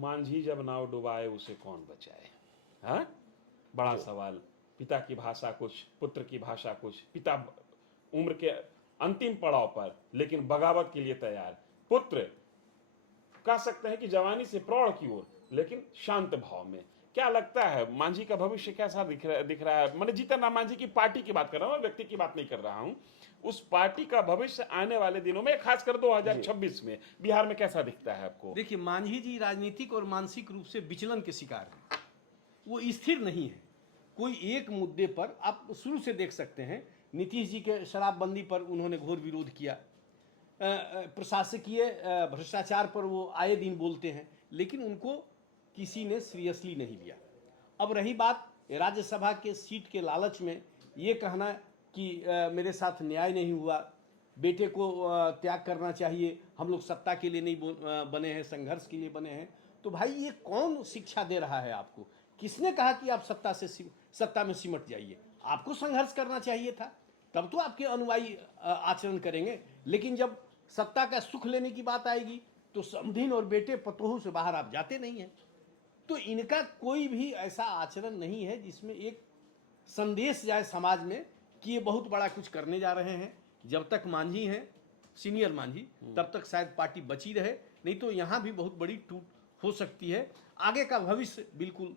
मांझी जब नाव डुबाए उसे कौन बचाए। हाँ, बड़ा सवाल। पिता की भाषा कुछ, पुत्र की भाषा कुछ। पिता उम्र के अंतिम पड़ाव पर लेकिन बगावत के लिए तैयार। पुत्र कह सकते हैं कि जवानी से प्रौढ़ की ओर लेकिन शांत भाव में। क्या लगता है मांझी का भविष्य कैसा दिख रहा है? मैंने जीतन राम मांझी की पार्टी की बात कर रहा हूं, व्यक्ति की बात नहीं कर रहा हूं। उस पार्टी का भविष्य आने वाले दिनों में, खासकर 2026 में बिहार में कैसा दिखता है आपको? देखिए, मांझी जी राजनीतिक और मानसिक रूप से विचलन के शिकार हैं। वो स्थिर नहीं है। कोई एक मुद्दे पर आप शुरू से देख सकते हैं, नीतीश जी के शराबबंदी पर उन्होंने घोर विरोध किया, प्रशासकीय भ्रष्टाचार पर वो आए दिन बोलते हैं, लेकिन उनको किसी ने सीरियसली नहीं लिया। अब रही बात राज्यसभा के सीट के लालच में ये कहना कि मेरे साथ न्याय नहीं हुआ, बेटे को त्याग करना चाहिए, हम लोग सत्ता के लिए नहीं बने हैं, संघर्ष के लिए बने हैं। तो भाई ये कौन शिक्षा दे रहा है आपको? किसने कहा कि आप सत्ता में सिमट जाइए? आपको संघर्ष करना चाहिए था, तब तो आपके अनुयायी आचरण करेंगे। लेकिन जब सत्ता का सुख लेने की बात आएगी तो समधीन और बेटे पतोहू से बाहर आप जाते नहीं हैं। तो इनका कोई भी ऐसा आचरण नहीं है जिसमें एक संदेश जाए समाज में कि ये बहुत बड़ा कुछ करने जा रहे हैं। जब तक मांझी हैं, सीनियर मांझी, तब तक शायद पार्टी बची रहे, नहीं तो यहाँ भी बहुत बड़ी टूट हो सकती है। आगे का भविष्य बिल्कुल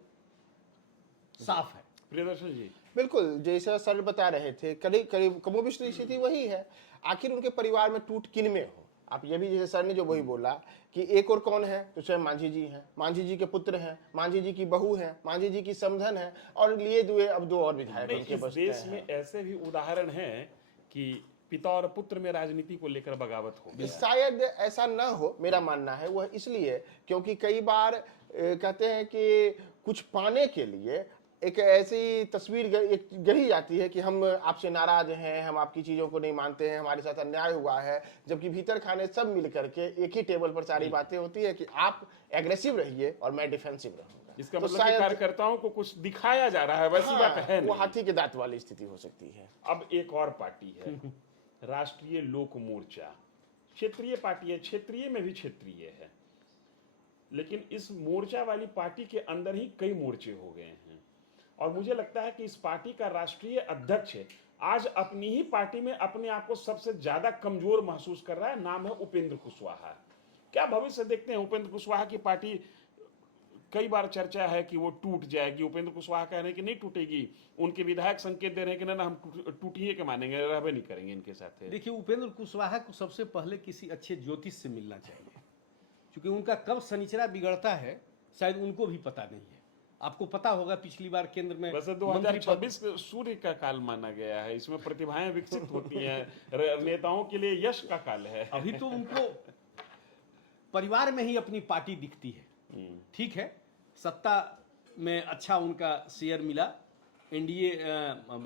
साफ है। प्रियदर्शन जी, बिल्कुल जैसा सर बता रहे थे, करीब करीब कमोबेश स्थिति वही है। आखिर उनके परिवार में टूट किन में हो? आप ये भी, जैसे सर ने जो वही बोला कि एक और कौन है, तो स्वयं मांझी जी हैं, मांझी जी के पुत्र हैं, मांझी जी की बहू हैं, मांझी जी की समधन है, और लिए दुए अब दो और विधायक उनके बस। देश में ऐसे भी उदाहरण हैं कि पिता और पुत्र में राजनीति को लेकर बगावत हो गया। शायद ऐसा न हो, मेरा मानना है वह इसलिए क्योंकि कई बार कहते हैं कि कुछ पाने के लिए एक ऐसी तस्वीर गढ़ी जाती है कि हम आपसे नाराज हैं, हम आपकी चीजों को नहीं मानते हैं, हमारे साथ अन्याय हुआ है, जबकि भीतर खाने सब मिल करके एक ही टेबल पर सारी बातें होती है कि आप एग्रेसिव रहिए और मैं डिफेंसिव रहूंगा। इसका मतलब कि कार्यकर्ताओं को कुछ दिखाया जा रहा है, वैसी बात है वो हाथी के दांत वाली स्थिति हो सकती है। अब एक और पार्टी है राष्ट्रीय लोक मोर्चा। क्षेत्रीय पार्टी है, क्षेत्रीय में भी क्षेत्रीय है, लेकिन इस मोर्चा वाली पार्टी के अंदर ही कई मोर्चे हो गए हैं। और मुझे लगता है कि इस पार्टी का राष्ट्रीय अध्यक्ष आज अपनी ही पार्टी में अपने आप को सबसे ज्यादा कमजोर महसूस कर रहा है। नाम है उपेंद्र कुशवाहा। क्या भविष्य देखते हैं उपेंद्र कुशवाहा की पार्टी? कई बार चर्चा है कि वो टूट जाएगी। उपेंद्र कुशवाहा कह रहे हैं कि नहीं टूटेगी। उनके विधायक संकेत दे रहे हैं कि ना हम टूटिए के मानेंगे, रहबे नहीं करेंगे इनके साथ। देखिए, उपेंद्र कुशवाहा को सबसे पहले किसी अच्छे ज्योतिष से मिलना चाहिए, क्योंकि उनका कब शनिचरा बिगड़ता है शायद उनको भी पता नहीं है। आपको पता होगा पिछली बार केंद्र में वैसे 2026 सूर्य का काल माना गया है, इसमें प्रतिभाएं विकसित होती हैं, नेताओं के लिए यश का काल है। अभी तो उनको परिवार में ही अपनी पार्टी दिखती है। ठीक है, सत्ता में अच्छा उनका शेयर मिला, एनडीए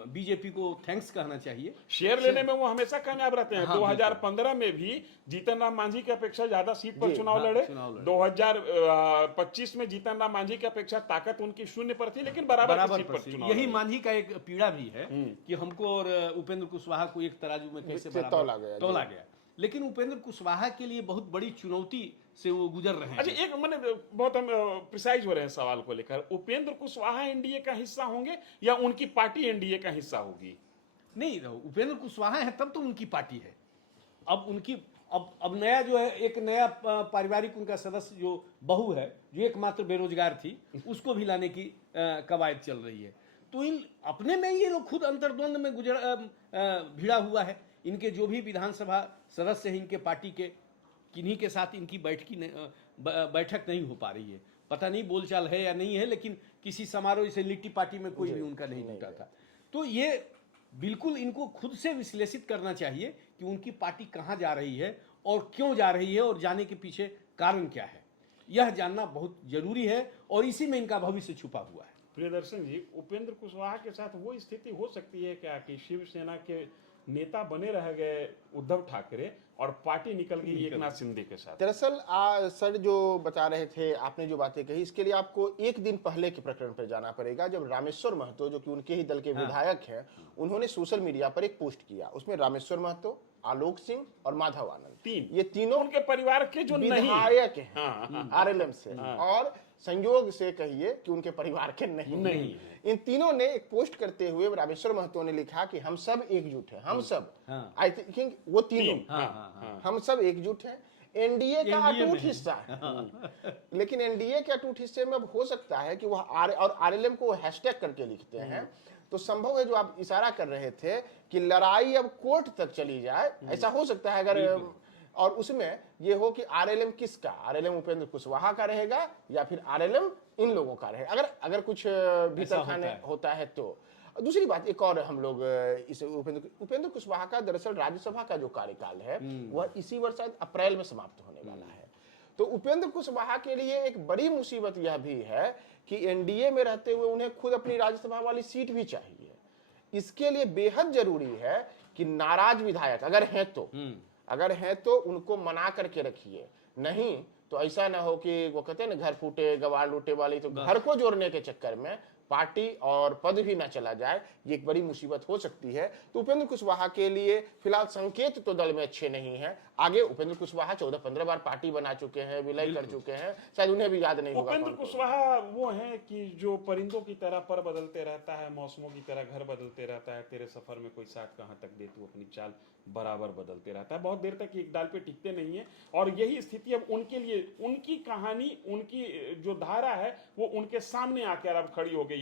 बीजेपी को थैंक्स कहना चाहिए। शेयर लेने में वो हमेशा कामयाब रहते हैं। 2015 में भी जीतन राम मांझी की अपेक्षा ज्यादा सीट पर चुनाव लड़े। 2025 में जीतन राम मांझी की अपेक्षा ताकत उनकी 0 पर थी, लेकिन बराबर सीट पर चुनाव। यही मांझी का एक पीड़ा भी है कि हमको और उपेंद्र कुशवाहा को एक तराजू में कैसे तौला गया। लेकिन उपेंद्र कुशवाहा के लिए बहुत बड़ी चुनौती से वो गुजर रहे हैं। अच्छा, एक मैंने बहुत हम प्रिसाइज हो रहे हैं सवाल को लेकर, उपेंद्र कुशवाहा एनडीए का हिस्सा होंगे या उनकी पार्टी एनडीए का हिस्सा होगी? नहीं, उपेंद्र कुशवाहा है तब तो उनकी पार्टी है। अब उनकी अब नया जो है, एक नया पारिवारिक उनका सदस्य जो बहू है, जो एकमात्र बेरोजगार थी, उसको भी लाने की कवायद चल रही है। तो इन अपने में ये लोग खुद अंतर्द्वंद में भिड़ा हुआ है। इनके जो भी विधानसभा सदस्य हैं इनके पार्टी के, किन्हीं के साथ इनकी बैठक नहीं हो पा रही है। पता नहीं बोलचाल है या नहीं है, लेकिन किसी समारोह से लिट्टी पार्टी में कोई भी उनका नहीं जुटा था। तो ये बिल्कुल इनको खुद से विश्लेषित करना चाहिए कि उनकी पार्टी कहाँ जा रही है और क्यों जा रही है और जाने के पीछे कारण क्या है। यह जानना बहुत जरूरी है और इसी में इनका भविष्य छुपा हुआ है। प्रियदर्शन जी, उपेंद्र कुशवाहा के साथ वो स्थिति हो सकती है क्या कि शिवसेना के नेता बने रह गए उद्धव ठाकरे और पार्टी निकल गई एकनाथ शिंदे के साथ। दरअसल सर जो बता रहे थे, आपने जो बातें कही, इसके लिए आपको एक दिन पहले के प्रकरण पर जाना पड़ेगा, जब रामेश्वर महतो, जो कि उनके ही दल के विधायक हैं, उन्होंने सोशल मीडिया पर एक पोस्ट किया। उसमें रामेश्वर महतो, आलोक सिंह और माधव आनंद, ये तीनों उनके परिवार के जो विधायक हैं हाँ। आरएलएम से, और संयोग से कहिए कि उनके परिवार के नहीं। इन तीनों ने एक पोस्ट करते हुए रामेश्वर महतो ने लिखा कि हम सब एकजुट हैं, हम सब, आई थिंक वो तीनों, हम सब एकजुट हैं, एनडीए का अटूट हिस्सा है। लेकिन एनडीए के अटूट हिस्से में अब हो सकता है कि वह और आरएलएम को हैशटैग करके लिखते हैं, तो संभव है जो आप इशारा कर रहे थे कि लड़ाई अब कोर्ट तक चली जाए, ऐसा हो सकता है। अगर और उसमें ये हो कि आरएलएम किसका, आरएलएम उपेंद्र कुशवाहा का रहेगा या फिर आरएलएम इन लोगों का रहेगा, अगर कुछ भीतर खाने होता है तो। दूसरी बात एक और, हम लोग इस उपेंद्र कुशवाहा का दरअसल राज्यसभा का जो कार्यकाल है वह इसी वर्ष अप्रैल में समाप्त होने वाला है। तो उपेंद्र कुशवाहा के लिए एक बड़ी मुसीबत यह भी है कि एनडीए में रहते हुए उन्हें खुद अपनी राज्यसभा वाली सीट भी चाहिए। इसके लिए बेहद जरूरी है कि नाराज विधायक अगर हैं तो उनको मना करके रखिए, नहीं तो ऐसा ना हो कि वो कहते हैं ना, घर फूटे गवार लूटे वाली, तो घर को जोड़ने के चक्कर में पार्टी और पद भी ना चला जाए, ये एक बड़ी मुसीबत हो सकती है। तो उपेंद्र कुशवाहा के लिए फिलहाल संकेत तो दल में अच्छे नहीं है। आगे उपेंद्र कुशवाहा 14-15 बार पार्टी बना चुके हैं, विलय कर चुके हैं, शायद उन्हें भी याद नहीं होगा। उपेंद्र कुशवाहा वो हैं कि जो परिंदों की तरह पर बदलते रहता है, मौसमों की तरह घर बदलते रहता है, तेरे सफर में कोई साथ कहां तक दे, तू अपनी चाल बराबर बदलते रहता है, बहुत देर तक एक डाल पे टिकते नहीं है। और यही स्थिति अब उनके लिए, उनकी कहानी, उनकी जो धारा है वो उनके सामने आकर अब खड़ी हो गई